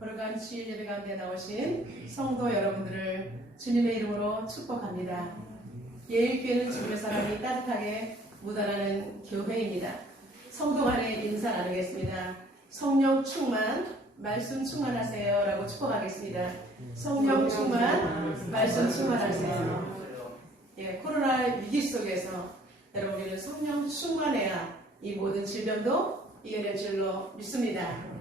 오늘간 주일 예배 가운데 나오신 성도 여러분들을 주님의 이름으로 축복합니다. 예일교회는 주님의 사랑이 따뜻하게 묻어나는 교회입니다. 성도 간에 인사 나누겠습니다. 성령 충만, 말씀 충만하세요 라고 축복하겠습니다. 성령 충만, 말씀 충만하세요. 코로나 위기 속에서 여러분 우리는 성령 충만해야 이 모든 질병도 이겨낼 줄로 믿습니다.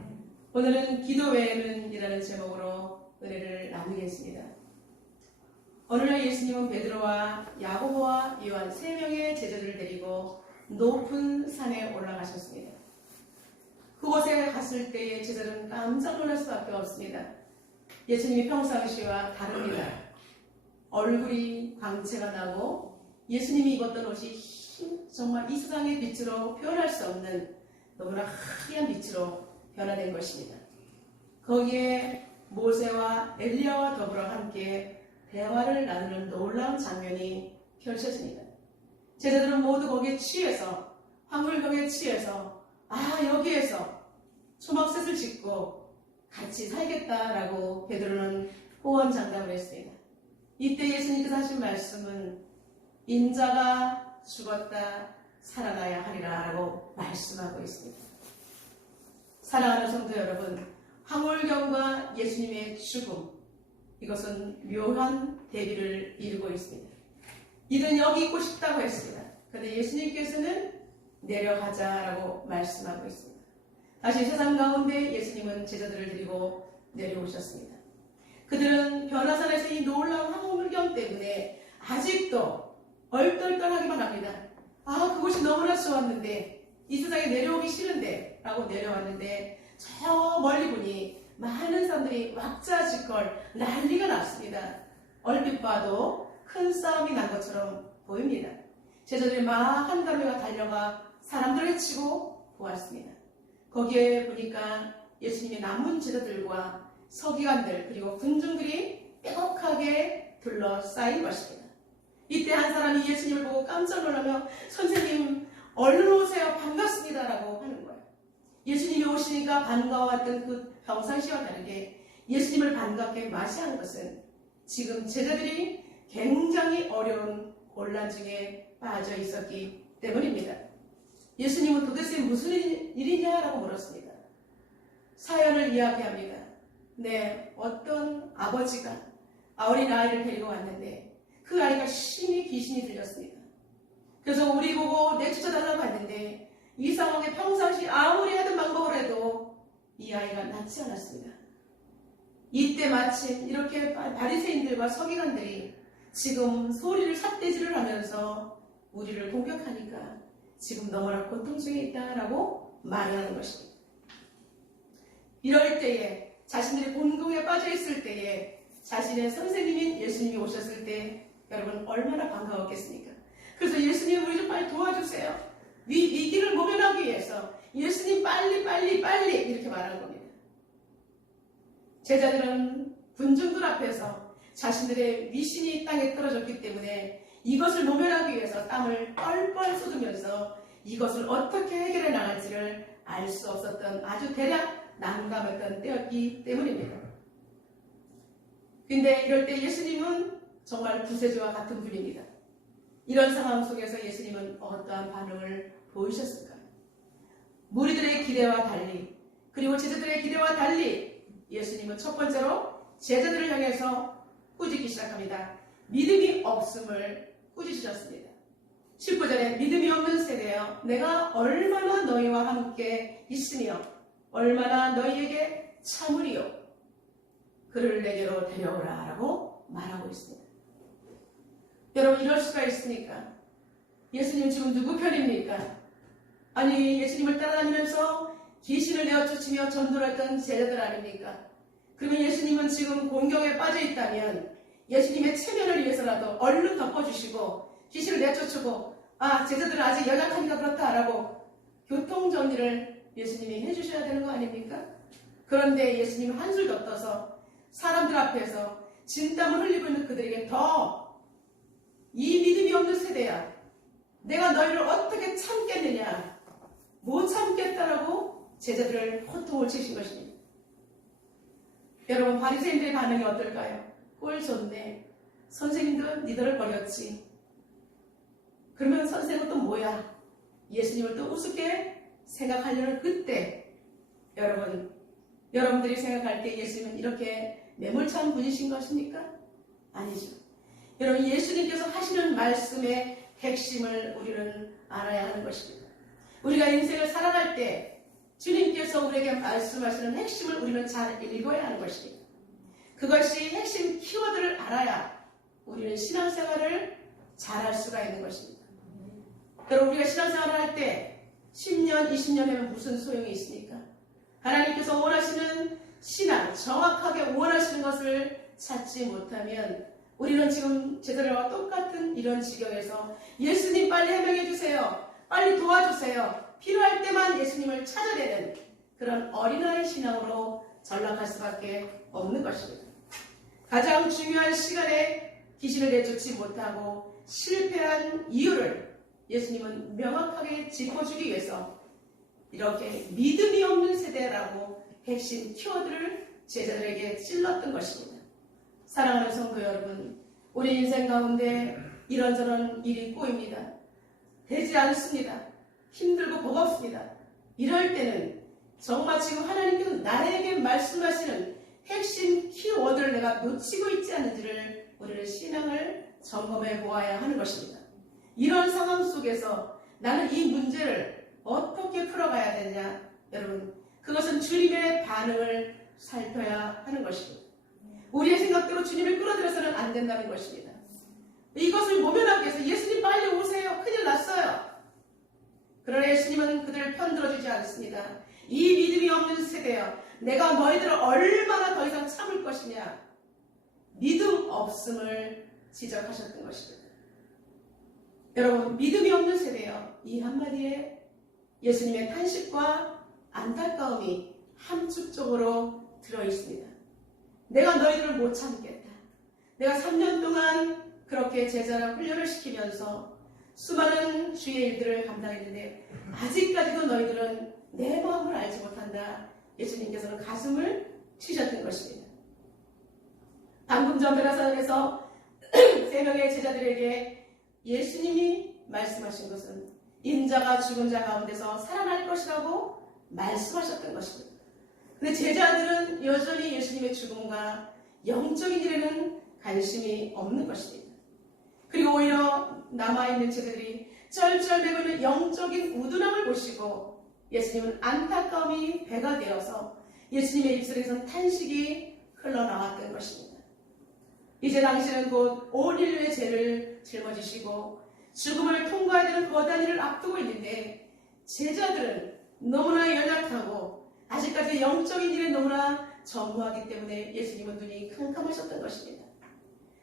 오늘은 기도 외에는 이라는 제목으로 은혜를 나누겠습니다. 오늘날 예수님은 베드로와 야고보와 요한 3명의 제자들을 데리고 높은 산에 올라가셨습니다. 그곳에 갔을 때의 제자들은 깜짝 놀랄 수밖에 없습니다. 예수님이 평상시와 다릅니다. 얼굴이 광채가 나고 예수님이 입었던 옷이 정말 이 세상의 빛으로 표현할 수 없는 너무나 하얀 빛으로 변화된 것입니다. 거기에 모세와 엘리야와 더불어 함께 대화를 나누는 놀라운 장면이 펼쳐집니다. 제자들은 모두 거기에 취해서 황홀병에 취해서 여기에서 초막셋을 짓고 같이 살겠다라고 베드로는 호언장담을 했습니다. 이때 예수님께서 하신 말씀은 인자가 죽었다 살아나야 하리라 라고 말씀하고 있습니다. 사랑하는 성도 여러분, 황홀경과 예수님의 죽음, 이것은 묘한 대비를 이루고 있습니다. 이들은 여기 있고 싶다고 했습니다. 그런데 예수님께서는 내려가자라고 말씀하고 있습니다. 다시 세상 가운데 예수님은 제자들을 데리고 내려오셨습니다. 그들은 변화산에서 이 놀라운 황홀경 때문에 아직도 얼떨떨하기만 합니다. 그곳이 너무나 좋았는데 이 세상에 내려오기 싫은데 라고 내려왔는데 저 멀리 보니 많은 사람들이 왁자지껄 난리가 났습니다. 얼핏 봐도 큰 싸움이 난 것처럼 보입니다. 제자들이 막 한가로가 달려가 사람들을 해치고 보았습니다. 거기에 보니까 예수님의 남은 제자들과 서기관들 그리고 군중들이 빼곡하게 둘러싸인 것입니다. 이때 한 사람이 예수님을 보고 깜짝 놀라며 선생님 얼른 오세요 반갑습니다 라고 하는 거예요. 예수님이 오시니까 반가워했던 그 평상시와 다르게 예수님을 반갑게 맞이한 것은 지금 제자들이 굉장히 어려운 곤란 중에 빠져 있었기 때문입니다. 예수님은 도대체 무슨 일이냐라고 물었습니다. 사연을 이야기합니다. 어떤 아버지가 어린 아이를 데리고 왔는데 그 아이가 심히 귀신이 들렸습니다. 그래서 우리 보고 내쫓아달라고 했는데 이 상황에 평상시 아무리 하던 방법을 해도 이 아이가 낫지 않았습니다. 이때 마침 이렇게 바리새인들과 서기관들이 지금 소리를 삿대질을 하면서 우리를 공격하니까 지금 너무나 고통 중에 있다라고 말하는 것입니다. 이럴 때에 자신들이 곤궁에 빠져 있을 때에 자신의 선생님인 예수님이 오셨을 때 여러분 얼마나 반가웠겠습니까? 그래서 예수님 우리 좀 빨리 도와주세요. 위기를 모면하기 위해서 예수님 빨리 이렇게 말하는 겁니다. 제자들은 군중들 앞에서 자신들의 위신이 땅에 떨어졌기 때문에 이것을 모면하기 위해서 땀을 뻘뻘 쏟으면서 이것을 어떻게 해결해 나갈지를 알 수 없었던 아주 대략 난감했던 때였기 때문입니다. 근데 이럴 때 예수님은 정말 구세주와 같은 분입니다. 이런 상황 속에서 예수님은 어떠한 반응을 보이셨을까요? 무리들의 기대와 달리 그리고 제자들의 기대와 달리 예수님은 첫 번째로 제자들을 향해서 꾸짖기 시작합니다. 믿음이 없음을 꾸짖으셨습니다. 19절에 믿음이 없는 세대여 내가 얼마나 너희와 함께 있으며 얼마나 너희에게 참으리요 그를 내게로 데려오라 라고 말하고 있습니다. 여러분 이럴 수가 있습니까? 예수님 지금 누구 편입니까? 아니 예수님을 따라다니면서 귀신을 내어쫓으며 전도를 했던 제자들 아닙니까? 그러면 예수님은 지금 곤경에 빠져 있다면 예수님의 체면을 위해서라도 얼른 덮어주시고 귀신을 내쫓고 제자들은 아직 연약하니까 그렇다라고 교통정리를 예수님이 해주셔야 되는 거 아닙니까? 그런데 예수님은 한술 더 떠서 사람들 앞에서 진땀을 흘리고 있는 그들에게 더 이 믿음이 없는 세대야 내가 너희를 어떻게 참겠느냐 못 참겠다라고 제자들을 호통을 치신 것입니다. 여러분, 바리새인들의 반응이 어떨까요? 꼴 좋네. 선생님도 니들을 버렸지. 그러면 선생님은 또 뭐야? 예수님을 또 우습게 생각하려는 그때, 여러분들이 생각할 때 예수님은 이렇게 매몰찬 분이신 것입니까? 아니죠. 여러분, 예수님께서 하시는 말씀의 핵심을 우리는 알아야 하는 것입니다. 우리가 인생을 살아갈 때 주님께서 우리에게 말씀하시는 핵심을 우리는 잘 읽어야 하는 것입니다. 그것이 핵심 키워드를 알아야 우리는 신앙생활을 잘할 수가 있는 것입니다. 여러분, 우리가 신앙생활을 할 때 10년, 20년 하면 무슨 소용이 있습니까? 하나님께서 원하시는 신앙, 정확하게 원하시는 것을 찾지 못하면 우리는 지금 제자들과 똑같은 이런 지경에서 예수님 빨리 해명해 주세요. 빨리 도와주세요. 필요할 때만 예수님을 찾아내는 그런 어린아이 신앙으로 전락할 수밖에 없는 것입니다. 가장 중요한 시간에 귀신을 내쫓지 못하고 실패한 이유를 예수님은 명확하게 짚어주기 위해서 이렇게 믿음이 없는 세대라고 핵심 키워드를 제자들에게 찔렀던 것입니다. 사랑하는 성도 여러분, 우리 인생 가운데 이런저런 일이 꼬입니다. 되지 않습니다. 힘들고 버겁습니다. 이럴 때는 정말 지금 하나님께서 나에게 말씀하시는 핵심 키워드를 내가 놓치고 있지 않은지를 우리는 신앙을 점검해 보아야 하는 것입니다. 이런 상황 속에서 나는 이 문제를 어떻게 풀어가야 되냐? 여러분, 그것은 주님의 반응을 살펴야 하는 것입니다. 우리의 생각대로 주님을 끌어들여서는 안 된다는 것입니다. 이것을 모면하기 위해서 예수님 빨리 오세요. 큰일 났어요. 그러나 예수님은 그들을 편들어주지 않습니다. 이 믿음이 없는 세대여, 내가 너희들을 얼마나 더 이상 참을 것이냐. 믿음 없음을 지적하셨던 것입니다. 여러분, 믿음이 없는 세대여, 이 한마디에 예수님의 탄식과 안타까움이 함축적으로 들어있습니다. 내가 너희들을 못 참겠다. 내가 3년 동안 그렇게 제자라 훈련을 시키면서 수많은 주의 일들을 감당했는데 아직까지도 너희들은 내 마음을 알지 못한다. 예수님께서는 가슴을 치셨던 것입니다. 방금 전 베라산에서 3명의 제자들에게 예수님이 말씀하신 것은 인자가 죽은 자 가운데서 살아날 것이라고 말씀하셨던 것입니다. 근데 제자들은 여전히 예수님의 죽음과 영적인 일에는 관심이 없는 것입니다. 그리고 오히려 남아있는 제자들이 쩔쩔매고 있는 영적인 우둔함을 보시고 예수님은 안타까움이 배가 되어서 예수님의 입술에서 탄식이 흘러나왔던 것입니다. 이제 당신은 곧 온 인류의 죄를 짊어지시고 죽음을 통과해야 되는 거대한 일을 앞두고 있는데 제자들은 너무나 연약하고 아직까지 영적인 일에 너무나 전무하기 때문에 예수님은 눈이 캄캄하셨던 것입니다.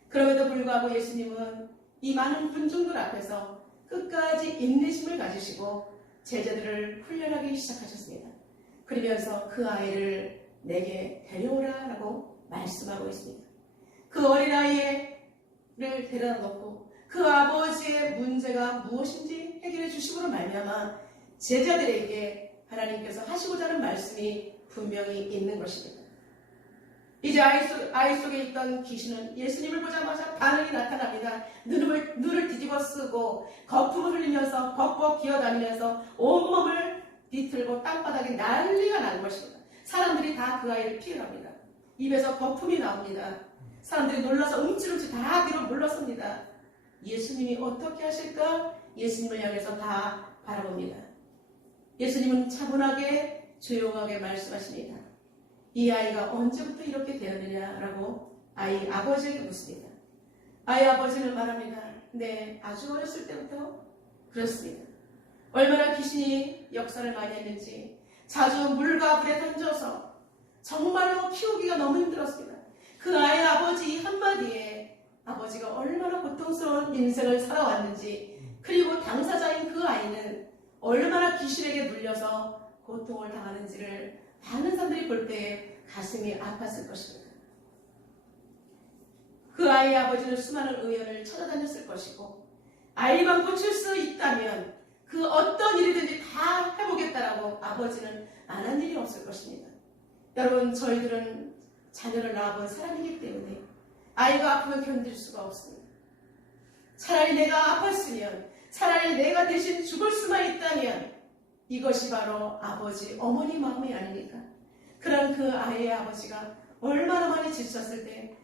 그럼에도 불구하고 예수님은 이 많은 군중들 앞에서 끝까지 인내심을 가지시고 제자들을 훈련하기 시작하셨습니다. 그러면서 그 아이를 내게 데려오라 라고 말씀하고 있습니다. 그 어린아이를 데려다 놓고 그 아버지의 문제가 무엇인지 해결해 주심으로 말미암아 제자들에게 하나님께서 하시고자 하는 말씀이 분명히 있는 것입니다. 이제 아이 속에 있던 귀신은 예수님을 보자마자 반응이 나타납니다. 눈을 뒤집어 쓰고 거품을 흘리면서 벅벅 기어다니면서 온몸을 비틀고 땅바닥에 난리가 난 것입니다. 사람들이 다 그 아이를 피해갑니다. 입에서 거품이 나옵니다. 사람들이 놀라서 움찔움찔 다 뒤로 물러섭니다. 예수님이 어떻게 하실까? 예수님을 향해서 다 바라봅니다. 예수님은 차분하게 조용하게 말씀하십니다. 이 아이가 언제부터 이렇게 되었느냐라고 아이 아버지에게 묻습니다. 아이 아버지는 말합니다. 네, 아주 어렸을 때부터 그렇습니다. 얼마나 귀신이 역사를 많이 했는지 자주 물과 불에 던져서 정말로 키우기가 너무 힘들었습니다. 그 아이의 아버지 한마디에 아버지가 얼마나 고통스러운 인생을 살아왔는지, 그리고 당사자인 그 아이는 얼마나 귀신에게 물려서 고통을 당하는지를 많은 사람들이 볼 때에 가슴이 아팠을 것입니다. 그 아이의 아버지는 수많은 의원을 찾아다녔을 것이고, 아이만 고칠 수 있다면 그 어떤 일이든지 다 해보겠다라고 아버지는 안 한 일이 없을 것입니다. 여러분, 저희들은 자녀를 낳아본 사람이기 때문에 아이가 아프면 견딜 수가 없습니다. 차라리 내가 아팠으면, 차라리 내가 대신 죽을 수만 있다면 이것이 바로 아버지, 어머니 마음이 아닙니까? 그런 그 아이의 아버지가 얼마나 많이 지쳤을 때,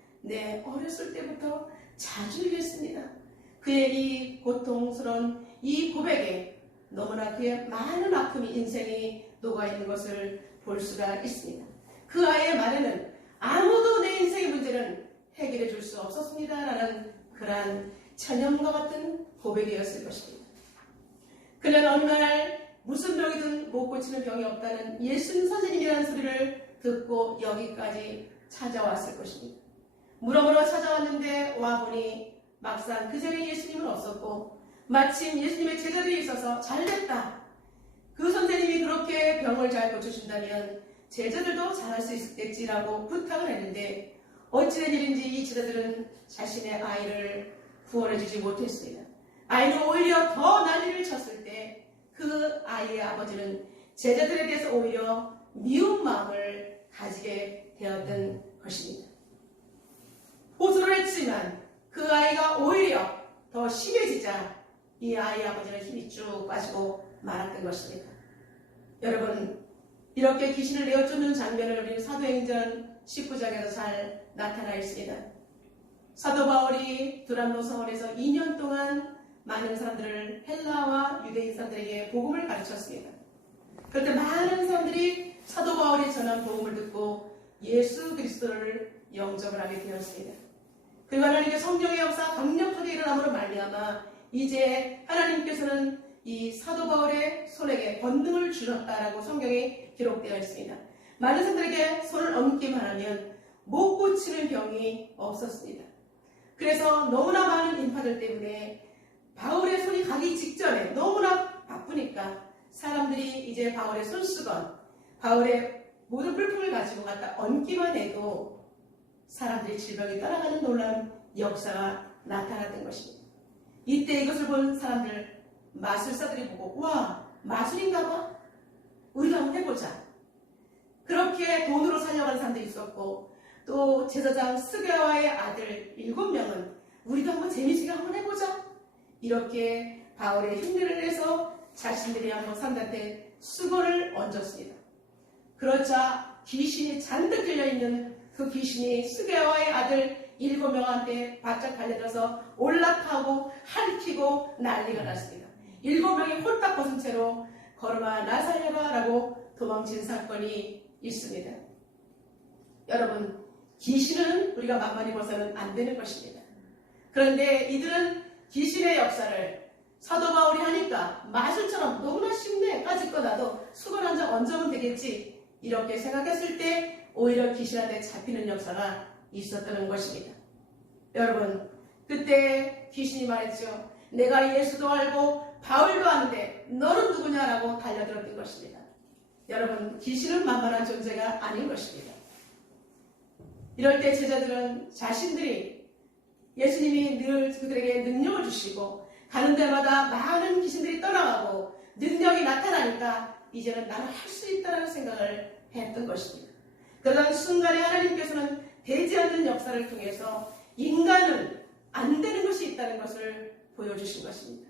어렸을 때부터 자주 이랬습니다. 그의 이 고통스러운 이 고백에 너무나 그의 많은 아픔이, 인생이 녹아있는 것을 볼 수가 있습니다. 그 아이의 말에는 아무도 내 인생의 문제는 해결해 줄 수 없었습니다 라는 그러한 천연과 같은 고백이었을 것입니다. 그는 어느 날 무슨 병이든 못 고치는 병이 없다는 예수님 선생님이라는 소리를 듣고 여기까지 찾아왔을 것입니다. 물어보러 찾아왔는데 와보니 막상 그 자리에 예수님은 없었고, 마침 예수님의 제자들이 있어서 잘됐다, 그 선생님이 그렇게 병을 잘 고쳐준다면 제자들도 잘할 수 있겠지라고 부탁을 했는데, 어찌된 일인지 이 제자들은 자신의 아이를 구원해주지 못했습니다. 아이는 오히려 더 난리를 쳤을 때 그 아이의 아버지는 제자들에 대해서 오히려 미운 마음을 가지게 되었던 것입니다. 호소를 했지만 그 아이가 오히려 더 심해지자 이 아이의 아버지는 힘이 쭉 빠지고 말았던 것입니다. 여러분, 이렇게 귀신을 내어 쫓는 장면을 우리는 사도행전 19장에서 잘 나타나 있습니다. 사도 바울이 두란노 성원에서 2년 동안 많은 사람들을, 헬라와 유대인 사람들에게 복음을 가르쳤습니다. 그럴 때 많은 사람들이 사도 바울이 전한 복음을 듣고 예수 그리스도를 영접을 하게 되었습니다. 그리고 하나님의 성령의 역사가 강력하게 일어남으로 말미암아 이제 하나님께서는 이 사도 바울의 손에게 권능을 주셨다라고 성경에 기록되어 있습니다. 많은 사람들에게 손을 얹기만 하면 못 고치는 병이 없었습니다. 그래서 너무나 많은 인파들 때문에 바울의 손이 가기 직전에 너무나 바쁘니까 사람들이 이제 바울의 손수건, 바울의 모든 물품을 가지고 갖다 얹기만 해도 사람들이 질병이 떠나가는 놀라운 역사가 나타났던 것입니다. 이때 이것을 본 사람들, 마술사들이 보고, 와, 마술인가 봐? 우리도 한번 해보자. 그렇게 돈으로 살려가는 사람도 있었고, 또 제사장 스게와의 아들 7명은 우리도 한번 재미지게 한번 해보자. 이렇게 바울의 흉내를 내서 자신들이 한번 사람들한테 수건을 얹었습니다. 그러자 귀신이 잔뜩 들려있는 그 귀신이 스게와의 아들 7명한테 바짝 달려들어서 올라타고 핥히고 난리가 났습니다. 7명이 홀딱 벗은 채로 걸어봐 나 살려봐 라고 도망친 사건이 있습니다. 여러분, 귀신은 우리가 만만히 봐서는 안 되는 것입니다. 그런데 이들은 귀신의 역사를 사도 바울이 하니까 마술처럼 너무나 쉽네, 까짓 거 나도 수건 한 장 얹으면 되겠지, 이렇게 생각했을 때 오히려 귀신한테 잡히는 역사가 있었다는 것입니다. 여러분, 그때 귀신이 말했죠. 내가 예수도 알고 바울도 아는데 너는 누구냐라고 달려들었던 것입니다. 여러분, 귀신은 만만한 존재가 아닌 것입니다. 이럴 때 제자들은 자신들이 예수님이 늘 그들에게 능력을 주시고 가는 데마다 많은 귀신들이 떠나가고 능력이 나타나니까 이제는 나는 할 수 있다는 생각을 했던 것입니다. 그러던 순간에 하나님께서는 되지 않는 역사를 통해서 인간은 안 되는 것이 있다는 것을 보여주신 것입니다.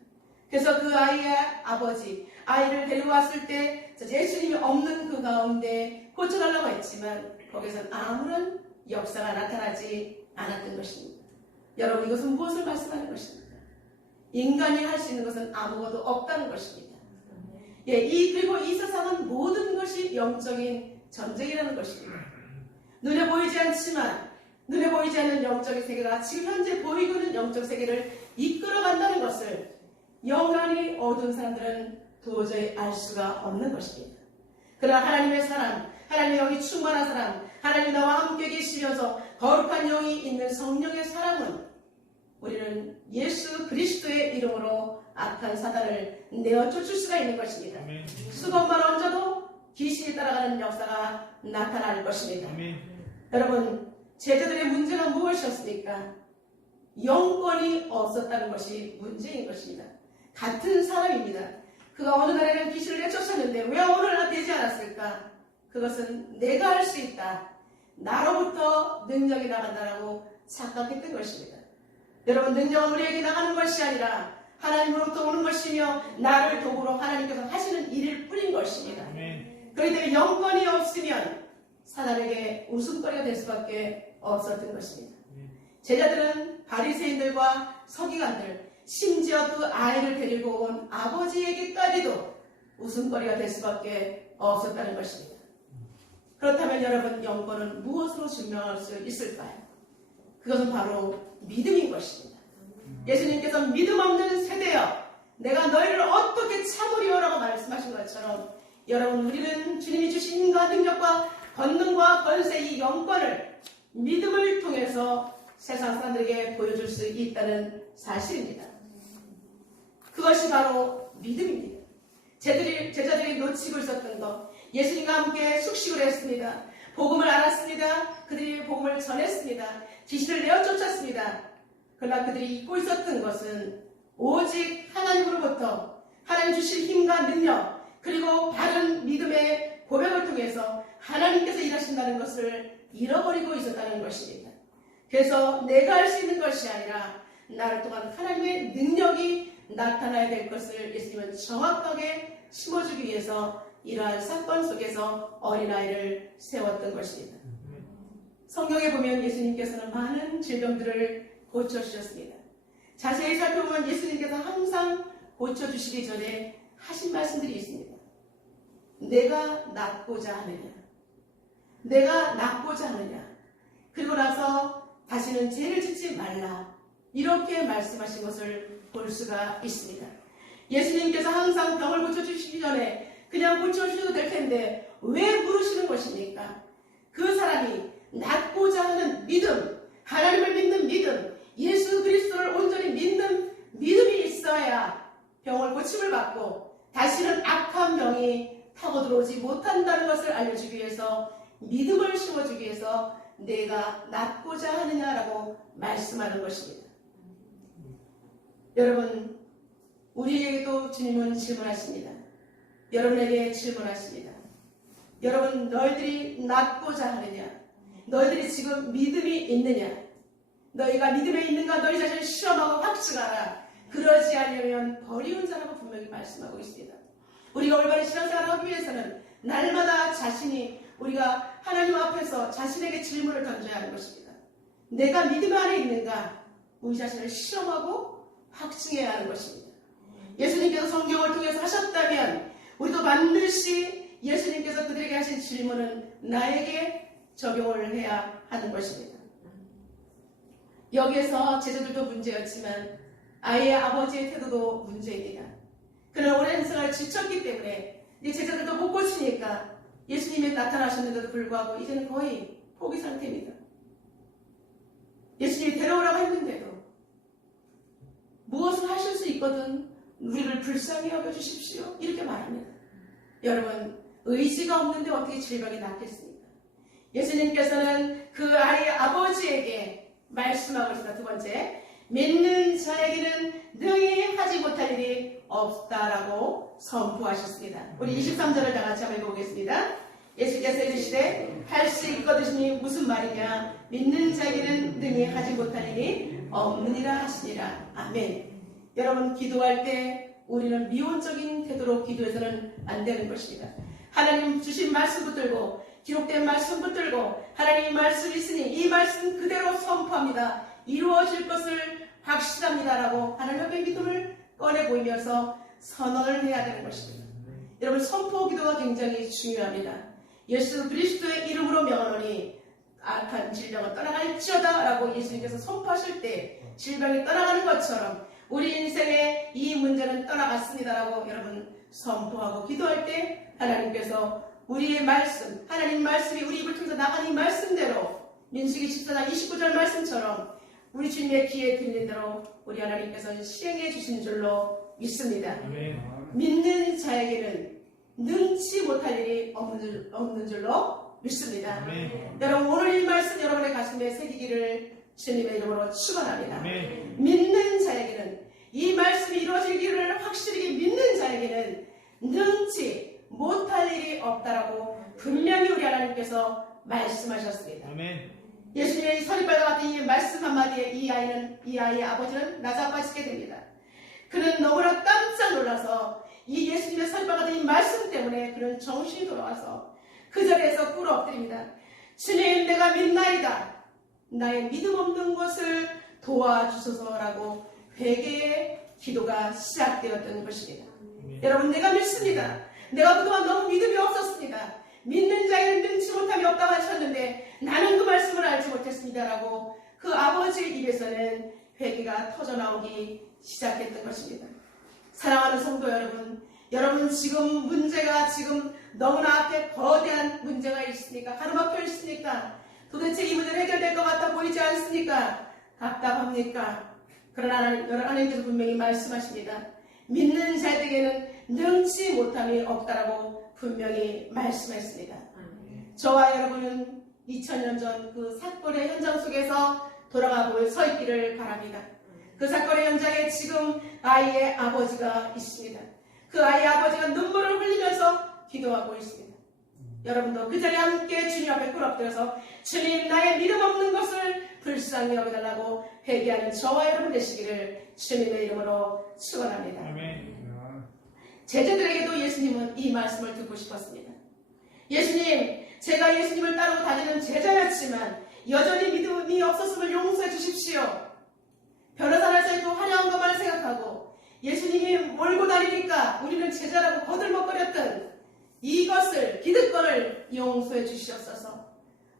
그래서 그 아이의 아버지, 아이를 데려왔을 때 예수님이 없는 그 가운데 고쳐달라고 했지만 거기서는 아무런 역사가 나타나지 않았던 것입니다. 여러분, 이것은 무엇을 말씀하는 것입니까? 인간이 할 수 있는 것은 아무것도 없다는 것입니다. 그리고 이 세상은 모든 것이 영적인 전쟁이라는 것입니다. 눈에 보이지 않지만, 눈에 보이지 않는 영적인 세계가 지금 현재 보이고 있는 영적 세계를 이끌어간다는 것을 영안이 어두운 사람들은 도저히 알 수가 없는 것입니다. 그러나 하나님의 사람, 하나님의 영이 충만한 사람, 하나님 나와 함께 계시면서 거룩한 영이 있는 성령의 사람은 우리는 예수 그리스도의 이름으로 악한 사단을 내어 쫓을 수가 있는 것입니다. 아멘. 수건만 얹어도 귀신이 따라가는 역사가 나타날 것입니다. 아멘. 여러분, 제자들의 문제가 무엇이었습니까? 영권이 없었다는 것이 문제인 것입니다. 같은 사람입니다. 그가 어느 날에는 귀신을 내쫓았는데 왜 오늘은 되지 않았을까? 그것은 내가 할 수 있다. 나로부터 능력이 나간다라고 착각했던 것입니다. 여러분, 능력은 우리에게 나가는 것이 아니라 하나님으로부터 오는 것이며 나를 도구로 하나님께서 하시는 일일 뿐인 것입니다. 그렇기 때문에 영권이 없으면 사단에게 웃음거리가 될 수밖에 없었던 것입니다. 제자들은 바리새인들과 서기관들, 심지어 그 아이를 데리고 온 아버지에게까지도 웃음거리가 될 수밖에 없었다는 것입니다. 그렇다면 여러분, 영권은 무엇으로 증명할 수 있을까요? 그것은 바로 믿음인 것입니다. 예수님께서 믿음 없는 세대여 내가 너희를 어떻게 참으리오라고 말씀하신 것처럼 여러분, 우리는 주님이 주신 힘과 능력과 권능과 권세, 이 영권을 믿음을 통해서 세상 사람들에게 보여줄 수 있다는 사실입니다. 그것이 바로 믿음입니다. 제자들이 놓치고 있었던 것, 예수님과 함께 숙식을 했습니다. 복음을 알았습니다. 그들이 복음을 전했습니다. 귀신을 내어 쫓았습니다. 그러나 그들이 잊고 있었던 것은 오직 하나님으로부터 하나님 주신 힘과 능력, 그리고 바른 믿음의 고백을 통해서 하나님께서 일하신다는 것을 잃어버리고 있었다는 것입니다. 그래서 내가 할 수 있는 것이 아니라 나를 통한 하나님의 능력이 나타나야 될 것을 예수님은 정확하게 심어주기 위해서 이러한 사건 속에서 어린아이를 세웠던 것입니다. 성경에 보면 예수님께서는 많은 질병들을 고쳐주셨습니다. 자세히 살펴보면 예수님께서 항상 고쳐주시기 전에 하신 말씀들이 있습니다. 내가 낫고자 하느냐, 내가 낫고자 하느냐, 그리고 나서 다시는 죄를 짓지 말라, 이렇게 말씀하신 것을 볼 수가 있습니다. 예수님께서 항상 병을 고쳐주시기 전에 그냥 고쳐주셔도 될 텐데 왜 물으시는 것입니까? 그 사람이 낫고자 하는 믿음, 하나님을 믿는 믿음, 예수 그리스도를 온전히 믿는 믿음이 있어야 병을 고침을 받고 다시는 악한 병이 타고 들어오지 못한다는 것을 알려주기 위해서, 믿음을 심어주기 위해서 내가 낫고자 하느냐라고 말씀하는 것입니다. 여러분, 우리에게도 주님은 질문하십니다. 여러분에게 질문하십니다. 여러분, 너희들이 낫고자 하느냐? 너희들이 지금 믿음이 있느냐? 너희가 믿음에 있는가 너희 자신을 실험하고 확증하라. 그러지 않으면 버리운 자라고 분명히 말씀하고 있습니다. 우리가 올바른 신앙생활을 하기 위해서는 날마다 자신이, 우리가 하나님 앞에서 자신에게 질문을 던져야 하는 것입니다. 내가 믿음 안에 있는가? 우리 자신을 실험하고 확증해야 하는 것입니다. 예수님께서 성경을 통해서 하셨다면 우리도 반드시 예수님께서 그들에게 하신 질문은 나에게 적용을 해야 하는 것입니다. 여기에서 제자들도 문제였지만 아이의 아버지의 태도도 문제입니다. 그는 오랜 생활을 지쳤기 때문에 이 제자들도 못 고치니까 예수님이 나타나셨는데도 불구하고 이제는 거의 포기 상태입니다. 예수님이 데려오라고 했는데도 무엇을 하실 수 있거든 우리를 불쌍히 여겨주십시오, 이렇게 말합니다. 여러분, 의지가 없는데 어떻게 질병이 낫겠습니까? 예수님께서는 그 아이의 아버지에게 말씀하고 있습니다. 두 번째, 믿는 자에게는 능히 하지 못할 일이 없다라고 선포하셨습니다. 우리 23절을 다 같이 한번 읽어보겠습니다. 예수께서 이르시되 할 수 있거든이 무슨 말이냐? 믿는 자에게는 능히 하지 못할 일이 없느니라 하시니라. 아멘. 여러분, 기도할 때 우리는 미온적인 태도로 기도해서는 안 되는 것입니다. 하나님 주신 말씀 붙들고, 기록된 말씀 붙들고, 하나님의 말씀이 있으니 이 말씀 그대로 선포합니다. 이루어질 것을 확신합니다라고 하나님의 믿음을 꺼내 보이면서 선언을 해야 되는 것입니다. 여러분, 선포 기도가 굉장히 중요합니다. 예수 그리스도의 이름으로 명하노니 악한 질병은 떠나갈지어다 라고 예수님께서 선포하실 때 질병이 떠나가는 것처럼 우리 인생의 이 문제는 떠나갔습니다라고 여러분 선포하고 기도할 때 하나님께서 우리의 말씀, 하나님 말씀이 우리 입을 통해서 나간 이 말씀대로 민수기 14장 29절 말씀처럼 우리 주님의 귀에 들린 대로 우리 하나님께서는 시행해 주신 줄로 믿습니다. 아멘. 믿는 자에게는 능치 못할 일이 없는 줄로 믿습니다. 아멘. 여러분, 오늘 이 말씀 여러분의 가슴에 새기기를 주님의 이름으로 축원합니다. 아멘. 믿는 자에게는, 이 말씀이 이루어지기를 확실히 믿는 자에게는 능치 못할 일이 없다라고 분명히 우리 하나님께서 말씀하셨습니다. 아멘. 예수님의 서리발과 같은 이 말씀 한마디에 이 아이의 아버지는 나자빠지게 됩니다. 그는 너무나 깜짝 놀라서 이 예수님의 서리발 같은 이 말씀 때문에 그는 정신이 돌아와서 그 자리에서 꿇어 엎드립니다. 주님, 내가 믿나이다. 나의 믿음 없는 것을 도와주소서라고 회개의 기도가 시작되었던 것입니다. 여러분, 내가 믿습니다. 내가 그동안 너무 믿음이 없었습니다. 믿는 자에는 능치 못함이 없다고 하셨는데 나는 그 말씀을 알지 못했습니다라고 그 아버지의 입에서는 회개가 터져나오기 시작했던 것입니다. 사랑하는 성도 여러분, 여러분 지금 문제가 지금 너무나 앞에 거대한 문제가 있으니까 가로막혀 있으니까 도대체 이 문제는 해결될 것 같아 보이지 않습니까? 답답합니까? 그러나 하나님께서 분명히 말씀하십니다. 믿는 자에게는 능치 못함이 없다라고 분명히 말씀했습니다. 저와 여러분은 2000년 전 그 사건의 현장 속에서 돌아가고 서 있기를 바랍니다. 그 사건의 현장에 지금 아이의 아버지가 있습니다. 그 아이의 아버지가 눈물을 흘리면서 기도하고 있습니다. 여러분도 그 자리에 함께 주님 앞에 꿇어엎드려서 주님, 나의 믿음 없는 것을 불쌍히 여겨달라고 회개하는 저와 여러분 되시기를 주님의 이름으로 축원합니다. 아멘. 제자들에게도 예수님은 이 말씀을 듣고 싶었습니다. 예수님, 제가 예수님을 따르고 다니는 제자였지만 여전히 믿음이 없었음을 용서해 주십시오. 변호사라서도 화려한 것만 생각하고 예수님이 몰고 다니니까 우리는 제자라고 거들먹거렸던 이것을, 기득권을 용서해 주시옵소서.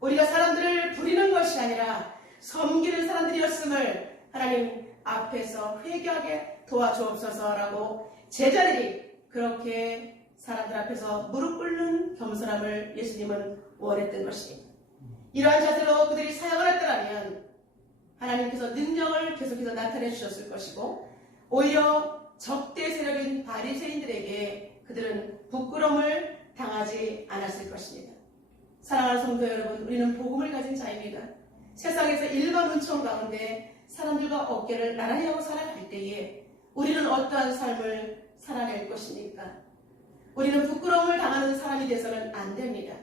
우리가 사람들을 부리는 것이 아니라 섬기는 사람들이었음을 하나님 앞에서 회개하게 도와주옵소서라고 제자들이 그렇게 사람들 앞에서 무릎 꿇는 겸손함을 예수님은 원했던 것입니다. 이러한 자세로 그들이 사역을 했더라면 하나님께서 능력을 계속해서 나타내 주셨을 것이고 오히려 적대 세력인 바리새인들에게 그들은 부끄러움을 당하지 않았을 것입니다. 사랑하는 성도 여러분, 우리는 복음을 가진 자입니다. 세상에서 일반 은총 가운데 사람들과 어깨를 나란히 하고 살아갈 때에 우리는 어떠한 삶을 살아낼 것입니까? 우리는 부끄러움을 당하는 사람이 돼서는 안 됩니다.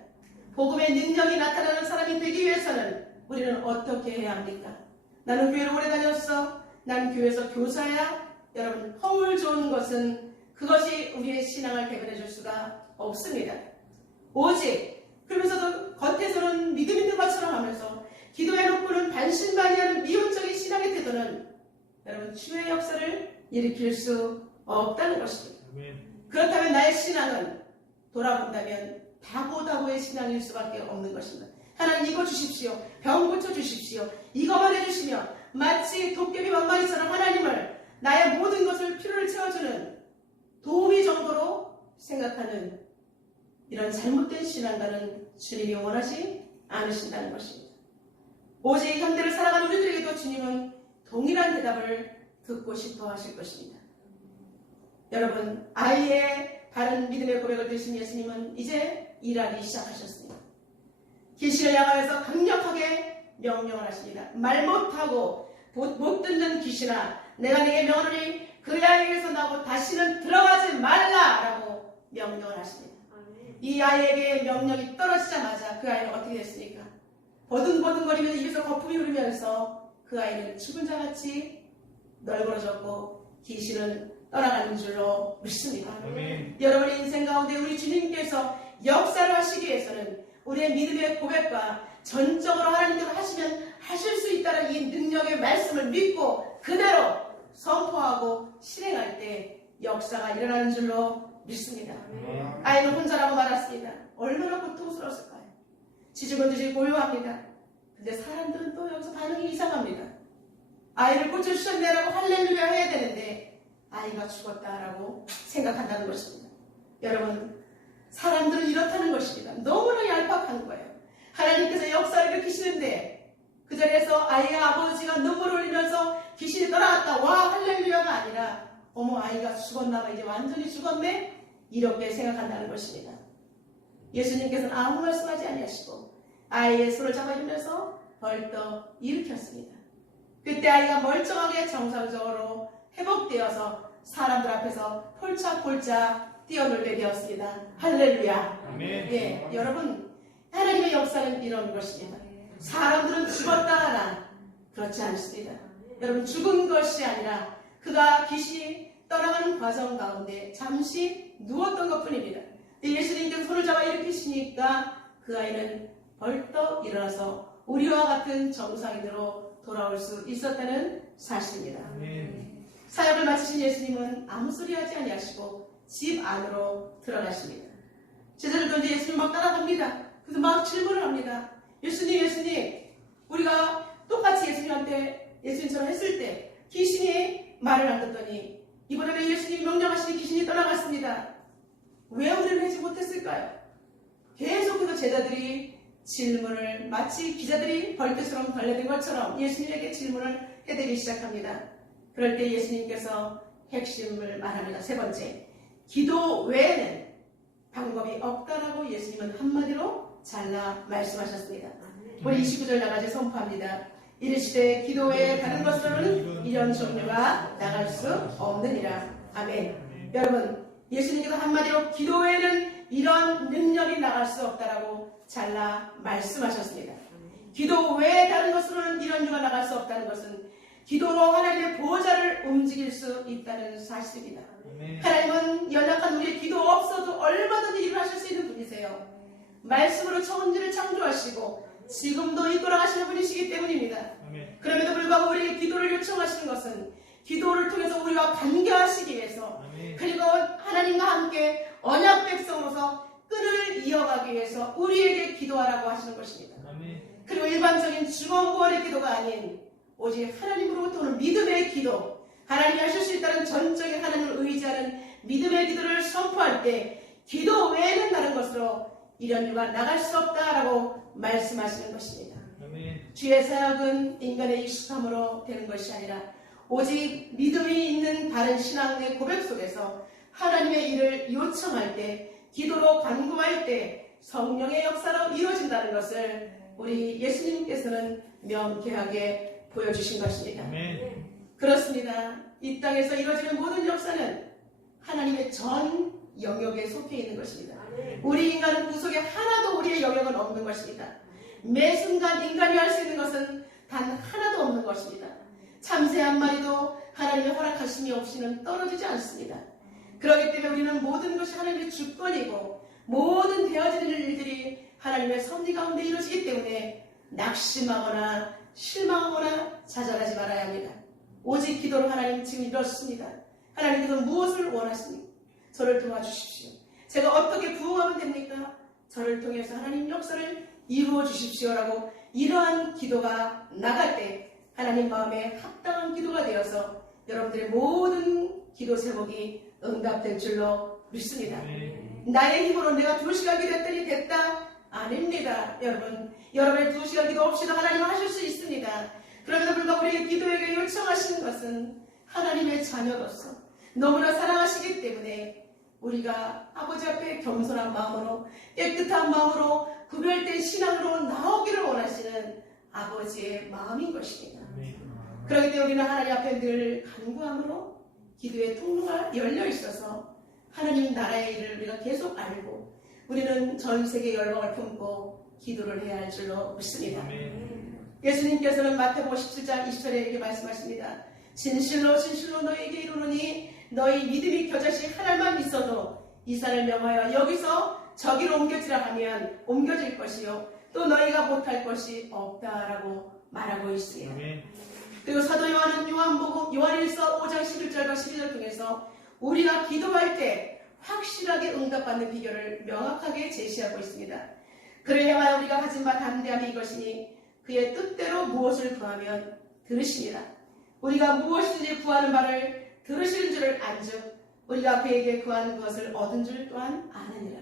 복음의 능력이 나타나는 사람이 되기 위해서는 우리는 어떻게 해야 합니까? 나는 교회를 오래 다녔어. 난 교회에서 교사야. 여러분, 허물 좋은 것은 그것이 우리의 신앙을 대변해 줄 수가 없습니다. 오직 그러면서도 겉에서는 믿음 있는 것처럼 하면서 기도해놓고는 반신반의하는 미온적인 신앙의 태도는 여러분 주의 역사를 일으킬 수 없다는 것입니다. 그렇다면 나의 신앙은 돌아본다면 다고다고의 신앙일 수밖에 없는 것입니다. 하나님 이거 주십시오. 병 고쳐주십시오. 이거만 해주시면 마치 도깨비 왕마리처럼 하나님을 나의 모든 것을 필요를 채워주는 도우미 정도로 생각하는 이런 잘못된 신앙과는 주님이 원하지 않으신다는 것입니다. 오직 현대를 살아가는 우리들에게도 주님은 동일한 대답을 듣고 싶어 하실 것입니다. 여러분, 아이의 바른 믿음의 고백을 들으신 예수님은 이제 일하기 시작하셨습니다. 귀신을 향하여서 강력하게 명령을 하십니다. 말 못하고 못 듣는 귀신아, 내가 네게 명하노니 그 아이에게서 나오고 다시는 들어가지 말라라고 명령을 하십니다. 이 아이에게 명령이 떨어지자마자 그 아이는 어떻게 됐습니까? 버둥버둥거리면서 입에서 거품이 흐르면서 그 아이는 죽은 자같이 널브러졌고 귀신은 떠나가는 줄로 믿습니다. 여러분의 인생 가운데 우리 주님께서 역사를 하시기 위해서는 우리의 믿음의 고백과 전적으로 하나님께서 하시면 하실 수 있다는 이 능력의 말씀을 믿고 그대로 선포하고 실행할 때 역사가 일어나는 줄로 믿습니다. 아이는 혼자라고 말했습니다. 얼마나 고통스러웠을까요? 지죽은 듯이 고요합니다. 근데 사람들은 또 여기서 반응이 이상합니다. 아이를 고쳐주셨네라고 할렐루야 해야 되는데 아이가 죽었다라고 생각한다는 것입니다. 여러분, 사람들은 이렇다는 것입니다. 너무나 얄팍한 거예요. 하나님께서 역사를 일으키시는데 그 자리에서 아이의 아버지가 눈물을 흘리면서 귀신이 떠나갔다. 와, 할렐루야가 아니라 어머, 아이가 죽었나봐. 이제 완전히 죽었네? 이렇게 생각한다는 것입니다. 예수님께서는 아무 말씀하지 아니하시고 아이의 손을 잡아주면서 벌떡 일으켰습니다. 그때 아이가 멀쩡하게 정상적으로 회복되어서 사람들 앞에서 폴짝폴짝 뛰어놀게 되었습니다. 할렐루야. 아멘. 예, 여러분, 하나님의 역사는 이런 것입니다. 사람들은 죽었다 하나 그렇지 않습니다. 여러분, 죽은 것이 아니라 그가 귀신이 떠나가는 과정 가운데 잠시 누웠던 것뿐입니다. 예수님께서 손을 잡아 일으키시니까 그 아이는 벌떡 일어나서 우리와 같은 정상인으로 돌아올 수 있었다는 사실입니다. 사역을 마치신 예수님은 아무 소리 하지 아니하시고 집 안으로 들어가십니다. 제자들도 이제 예수님 막 따라갑니다. 그래서 막 질문을 합니다. 예수님, 우리가 똑같이 예수님처럼 했을 때 귀신이 말을 안 듣더니 이번에는 예수님이 명령하시니 귀신이 떠나갔습니다. 왜 우리는 하지 못했을까요? 계속해서 제자들이 질문을 마치 기자들이 벌떼처럼 달려든 것처럼 예수님에게 질문을 해대기 시작합니다. 그럴 때 예수님께서 핵심을 말합니다. 세 번째, 기도 외에는 방법이 없다라고 예수님은 한마디로 잘라 말씀하셨습니다. 우리 29절 나가지 선포합니다. 이르시되 기도 외에 다른 것으로는 이런 종류가 나갈 수 없느니라. 아멘. 여러분, 예수님께서 한마디로 기도 외에는 이런 능력이 나갈 수 없다라고 잘라 말씀하셨습니다. 기도 외에 다른 것으로는 이런 종류가 나갈 수 없다는 것은 기도로 하나님의 보호자를 움직일 수 있다는 사실입니다. 하나님은 연약한 우리의 기도 없어도 얼마든지 일을 하실 수 있는 분이세요. 말씀으로 천지를 창조하시고 지금도 이끌어가시는 분이시기 때문입니다. 그럼에도 불구하고 우리에게 기도를 요청하시는 것은 기도를 통해서 우리와 관계하시기 위해서 그리고 하나님과 함께 언약 백성으로서 끈을 이어가기 위해서 우리에게 기도하라고 하시는 것입니다. 그리고 일반적인 중언부원의 기도가 아닌 오직 하나님으로부터 오는 믿음의 기도, 하나님이 하실 수 있다는 전적인 하나님을 의지하는 믿음의 기도를 선포할 때 기도 외에는 다른 것으로 이런 유가 나갈 수 없다라고 말씀하시는 것입니다. 주의 사역은 인간의 익숙함으로 되는 것이 아니라 오직 믿음이 있는 다른 신앙의 고백 속에서 하나님의 일을 요청할 때, 기도로 간구할 때 성령의 역사로 이루어진다는 것을 우리 예수님께서는 명쾌하게 보여주신 것입니다. 그렇습니다. 이 땅에서 이루어지는 모든 역사는 하나님의 전 영역에 속해 있는 것입니다. 우리 인간은 그 속에 하나도 우리의 영역은 없는 것입니다. 매 순간 인간이 할 수 있는 것은 단 하나도 없는 것입니다. 참새 한 마리도 하나님의 허락하심이 없이는 떨어지지 않습니다. 그렇기 때문에 우리는 모든 것이 하나님의 주권이고 모든 되어지는 일들이 하나님의 섭리 가운데 이루어지기 때문에 낙심하거나 실망하거나 좌절하지 말아야 합니다. 오직 기도로 하나님 지금 이렇습니다. 하나님께서 무엇을 원하십니까? 저를 도와주십시오. 제가 어떻게 부응하면 됩니까? 저를 통해서 하나님 역사를 이루어 주십시오라고 이러한 기도가 나갈 때 하나님 마음에 합당한 기도가 되어서 여러분들의 모든 기도 제목이 응답될 줄로 믿습니다. 나의 힘으로 내가 2시간 기도했더니 됐다? 아닙니다. 여러분의 2시간 기도 없이도 하나님 하실 수 있습니다. 그럼에도 불구하고 우리에게 기도에게 요청하시는 것은 하나님의 자녀로서 너무나 사랑하시기 때문에 우리가 아버지 앞에 겸손한 마음으로 깨끗한 마음으로 구별된 신앙으로 나오기를 원하시는 아버지의 마음인 것입니다. 그렇기 때문에 우리는 하나님 앞에 늘 간구함으로 기도의 통로가 열려 있어서 하나님 나라의 일을 우리가 계속 알고 우리는 전 세계 열방을 품고 기도를 해야 할 줄로 믿습니다. 예수님께서는 마태복음 17장 20절에 이렇게 말씀하십니다. 진실로 진실로 너희에게 이르노니 너희 믿음이 겨자씨 하나만 있어도 이 산을 명하여 여기서 저기로 옮겨지라 하면 옮겨질 것이요 또 너희가 못할 것이 없다라고 말하고 있습니다. 그리고 사도 요한은 요한일서 5장 11절과 12절 통해서 우리가 기도할 때 확실하게 응답받는 비결을 명확하게 제시하고 있습니다. 그를 향하여 우리가 가진 바 담대함이 이것이니 그의 뜻대로 무엇을 구하면 들으시니라. 우리가 무엇이든지 구하는 바를 들으시는 줄을 안즉 우리가 그에게 구하는 것을 얻은 줄 또한 아느니라.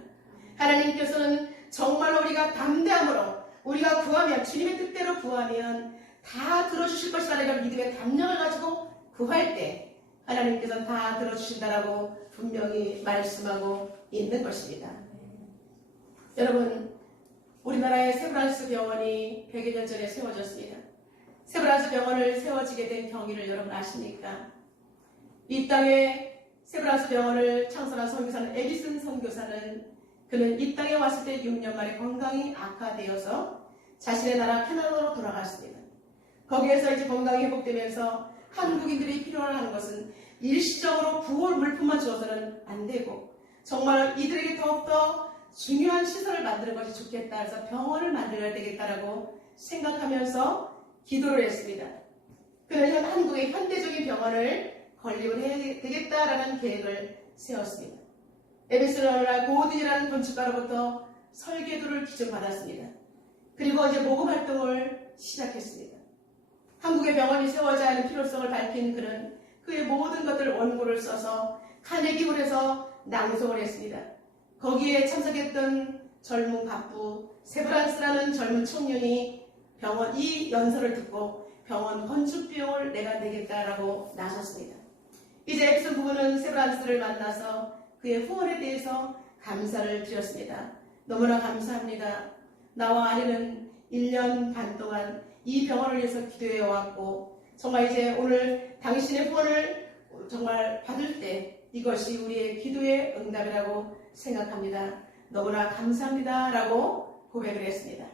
하나님께서는 정말로 우리가 담대함으로 우리가 구하면 주님의 뜻대로 구하면 다 들어주실 것이라는 믿음의 담력을 가지고 구할 때 하나님께서는 다 들어주신다라고 분명히 말씀하고 있는 것입니다. 여러분, 우리나라의 세브란스 병원이 100여 년 전에 세워졌습니다. 세브란스 병원을 세워지게 된 경위를 여러분 아십니까? 이 땅에 세브란스 병원을 창설한 선교사는 에디슨 선교사는 그는 이 땅에 왔을 때 6년 만에 건강이 악화되어서 자신의 나라 캐나다로 돌아갔습니다. 거기에서 이제 건강이 회복되면서 한국인들이 필요로 하는 것은 일시적으로 구호 물품만 주어서는 안 되고 정말 이들에게 더욱더 중요한 시설을 만드는 것이 좋겠다 해서 병원을 만들어야 되겠다라고 생각하면서 기도를 했습니다. 그는 한국의 현대적인 병원을 건립을 해야 되겠다라는 계획을 세웠습니다. 에비스 고든이라는 건축가로부터 설계도를 기증받았습니다. 그리고 이제 모금 활동을 시작했습니다. 한국의 병원이 세워져야 하는 필요성을 밝힌 그는 그의 모든 것들 원고를 써서 카네기홀에서 낭송을 했습니다. 거기에 참석했던 젊은 갑부 세브란스라는 젊은 청년이 병원 이 연설을 듣고 병원 건축 비용을 내가 내겠다라고 나섰습니다. 이제 앱슨 부부는 세브란스를 만나서 그의 후원에 대해서 감사를 드렸습니다. 너무나 감사합니다. 나와 아내는 1년 반 동안 이 병원을 위해서 기도해 왔고 정말 이제 오늘 당신의 후원을 정말 받을 때 이것이 우리의 기도의 응답이라고 생각합니다. 너무나 감사합니다 라고 고백을 했습니다.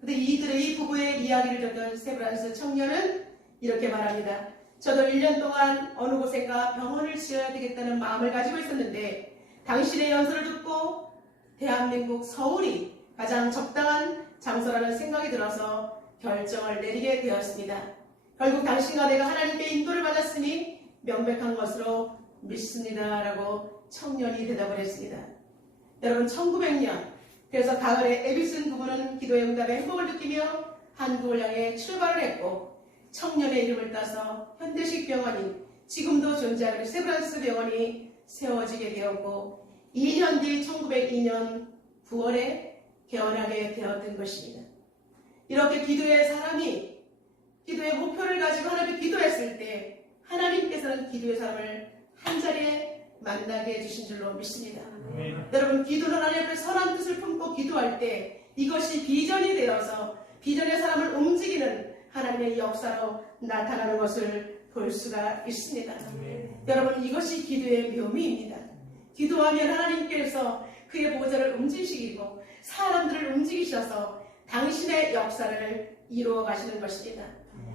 근데 이 부부의 이야기를 듣던 세브란스 청년은 이렇게 말합니다. 저도 1년 동안 어느 곳인가 병원을 지어야 되겠다는 마음을 가지고 있었는데 당신의 연설을 듣고 대한민국 서울이 가장 적당한 장소라는 생각이 들어서 결정을 내리게 되었습니다. 결국 당신과 내가 하나님께 인도를 받았으니 명백한 것으로 믿습니다 라고 청년이 대답을 했습니다. 여러분 1900년 그래서 가을에 에비슨 부부는 기도의 응답에 행복을 느끼며 한국을 향해 출발을 했고 청년의 이름을 따서 현대식 병원인 지금도 존재하는 세브란스 병원이 세워지게 되었고 2년 뒤 1902년 9월에 개원하게 되었던 것입니다. 이렇게 기도의 사람이 기도의 목표를 가지고 하나님께 기도했을 때 하나님께서는 기도의 사람을 한자리에 만나게 해주신 줄로 믿습니다. 여러분 기도는 하나님의 선한 뜻을 품고 기도할 때 이것이 비전이 되어서 비전의 사람을 움직이는 하나님의 역사로 나타나는 것을 볼 수가 있습니다. 여러분 이것이 기도의 묘미입니다. 기도하면 하나님께서 그의 보좌를 움직이시고 사람들을 움직이셔서 당신의 역사를 이루어 가시는 것입니다.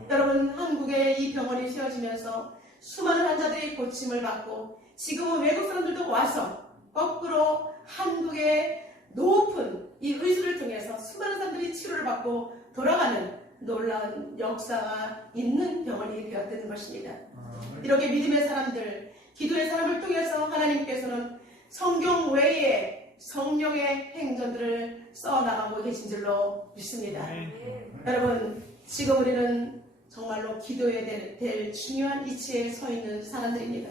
여러분 한국의 이 병원이 세워지면서 수많은 환자들이 고침을 받고 지금은 외국 사람들도 와서 거꾸로 한국의 높은 이 의술을 통해서 수많은 사람들이 치료를 받고 돌아가는 놀라운 역사가 있는 병원이 되었다는 것입니다. 이렇게 믿음의 사람들, 기도의 사람을 통해서 하나님께서는 성경 외에 성령의 행전들을 써나가고 계신 줄로 믿습니다. 여러분 지금 우리는 정말로 기도해야 될 중요한 이치에 서 있는 사람들입니다.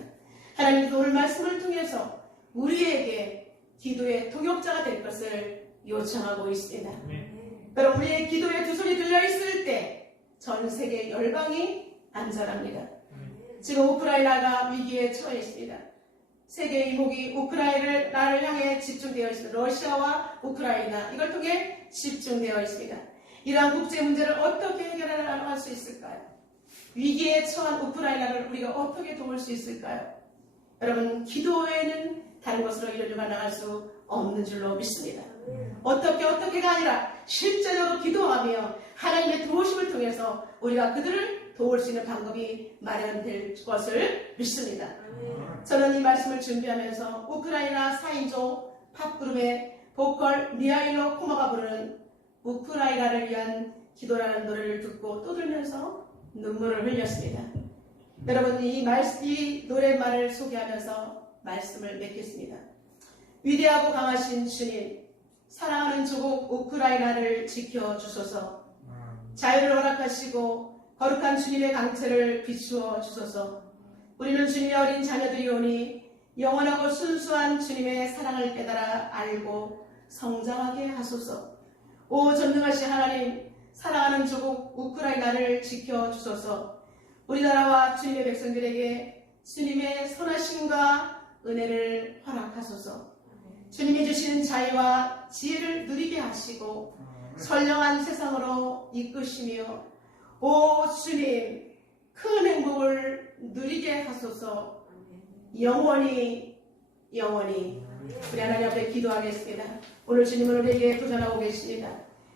하나님도 오늘 말씀을 통해서 우리에게 기도의 통역자가 될 것을 요청하고 있습니다. 여러분 우리의 기도에 두 손이 들려있을 때 전 세계 열방이 안전합니다. 지금 우크라이나가 위기에 처해 있습니다. 세계 이목이 우크라이나를 향해 집중되어 있습니다. 러시아와 우크라이나 이걸 통해 집중되어 있습니다. 이러한 국제 문제를 어떻게 해결할 수 있을까요? 위기에 처한 우크라이나를 우리가 어떻게 도울 수 있을까요? 여러분 기도 외에는 다른 것으로 이루어져 나갈 수 없는 줄로 믿습니다. 어떻게가 아니라 실제적으로 기도하며 하나님의 도우심을 통해서 우리가 그들을 도울 수 있는 방법이 마련될 것을 믿습니다. 저는 이 말씀을 준비하면서 우크라이나 4인조 팝그룹의 보컬 미하일로 코마가 부르는 우크라이나를 위한 기도라는 노래를 듣고 또 들으면서 눈물을 흘렸습니다. 여러분 이 노랫말을 소개하면서 말씀을 맺겠습니다. 위대하고 강하신 주님, 사랑하는 조국 우크라이나를 지켜주소서. 자유를 허락하시고 거룩한 주님의 강체를 비추어 주소서. 우리는 주님의 어린 자녀들이 오니 영원하고 순수한 주님의 사랑을 깨달아 알고 성장하게 하소서. 오 전능하신 하나님, 사랑하는 조국 우크라이나를 지켜주소서. 우리나라와 주님의 백성들에게 주님의 선하심과 은혜를 허락하소서. 주님이 주시는 자유와 지혜를 누리게 하시고 선량한 세상으로 이끄시며 오 주님 큰 행복을 누리게 하소서. 영원히 우리 하나님 앞에 기도하겠습니다. 오늘 주님은 우리에게 도전하고 계십니다.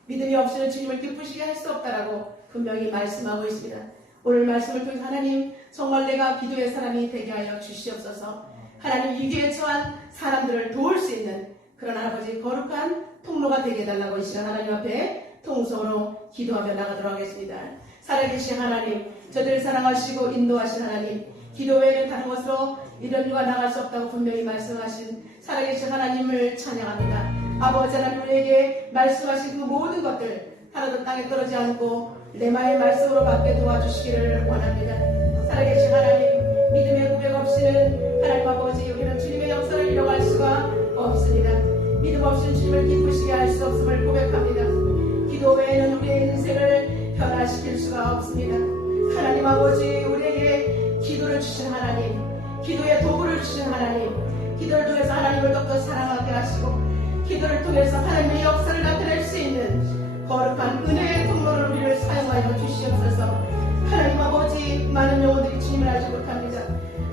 믿음이 없이는 주님을 기쁘시게 할 수 없다라고 분명히 말씀하고 있습니다. 오늘 말씀을 통해 하나님 정말 내가 기도의 사람이 되게 하여 주시옵소서. 하나님 위기에 처한 사람들을 도울 수 있는 그런 아버지 거룩한 통로가 되게 해달라고 이 시간 하나님 앞에 통성으로 기도하며 나가도록 하겠습니다. 살아계신 하나님, 저들을 사랑하시고 인도하신 하나님, 기도 외에는 다른 것으로 이런 유가 나갈 수 없다고 분명히 말씀하신 살아계신 하나님을 찬양합니다. 아버지 하나님, 우리에게 말씀하신 그 모든 것들 하나도 땅에 떨어지지 않고 레마의 말씀으로 받게 도와주시기를 원합니다. 살아계신 하나님, 믿음의 고백 없이는 하나님 아버지 우리는 주님의 역사를 이뤄갈 수가 없습니다. 믿음 없이는 주님을 기쁘시게 할 수 없음을 고백합니다. 기도 외에는 우리의 인생을 변화시킬 수가 없습니다. 하나님 아버지, 우리에게 기도를 주신 하나님, 기도의 도구를 주신 하나님, 기도를 통해서 하나님을 더욱더 사랑하게 하시고 기도를 통해서 하나님의 역사를 나타낼 수 있는 거룩한 은혜의 통로를 우리를 사용하여 주시옵소서. 하나님 아버지, 많은 영혼들이 주님을 알지 못합니다.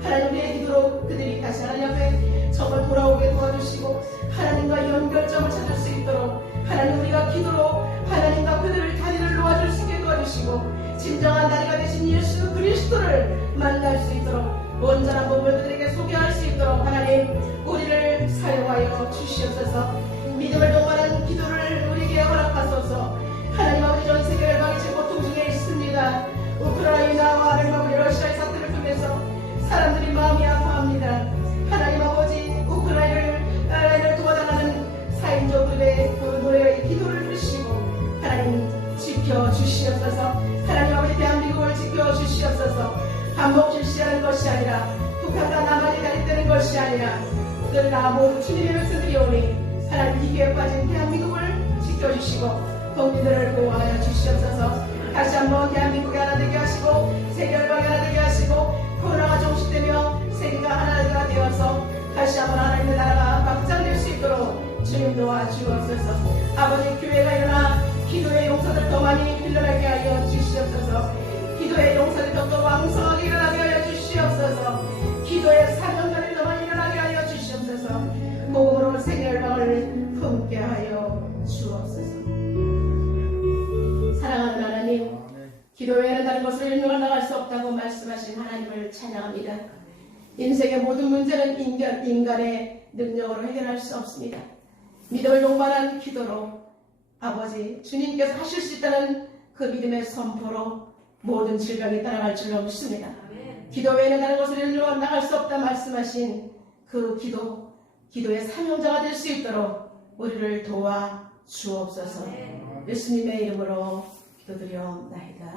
하나님, 우리의 기도로 그들이 다시 하나님 앞에 정말 돌아오게 도와주시고 하나님과 연결점을 찾을 수 있도록 하나님, 우리가 기도로 하나님과 그들을 다리를 놓아줄 수 있게 도와주시고 진정한 다리가 되신 예수 그리스도를 만날 수 있도록 온전한 몸을 그들에게 소개할 수 있도록 하나님, 우리를 사용하여 주시옵소서. 믿음을 동반한 기도를 우리에게 허락하소서. 하나님 아버지, 전 세계 열방이 지금 고통 중에 있습니다. 우크라이나와 하나님 아버지 러시아의 사태를 통해서 사람들이 마음이 아파합니다. 하나님 아버지, 우크라이나를 도와달라는 사인조 그룹의 그 노래의 기도를 들으시고 하나님 지켜주시옵소서. 하나님 아버지, 대한민국을 지켜주시옵소서. 반복 실시하는 것이 아니라 북한과 남한이 가리되는 것이 아니라 그들 다 모두 주님의 백성들이 오니 하나님, 위기에 빠진 대한민국을 지켜주시고 국민들을 보호하여 주시옵소서. 다시 한번 대한민국이 하나 되게 하시고 세계 열방이 하나 되게 하시고 코로나가 종식되며 세계가 하나가 되어서 다시 한번 하나님의 나라가 확장될 수 있도록 주님 도와주옵소서. 아버지, 교회가 일어나 기도의 용사들 더 많이 빌려나게 하여 주시옵소서. 기도의 용사들이 더욱더 왕성하게 일어나게 하여 주시옵소서. 기도의 사명자들이 더 많이 일어나게 하여 주시옵소서. 복음으로 세계 열방을 품게 하여 주옵소서. 사랑하는 하나님, 기도 외에는 다른 것으로 인도가 나갈 수 없다고 말씀하신 하나님을 찬양합니다. 인생의 모든 문제는 인간의 능력으로 해결할 수 없습니다. 믿음을 동반한 기도로 아버지, 주님께서 하실 수 있다는 그 믿음의 선포로 모든 질병이 따라갈 줄로 믿습니다. 기도 외에는 다른 것으로 인도가 나갈 수 없다 말씀하신 그 기도의 사명자가 될 수 있도록 우리를 도와 주옵소서. 예수님의 이름으로 기도드려옵나이다.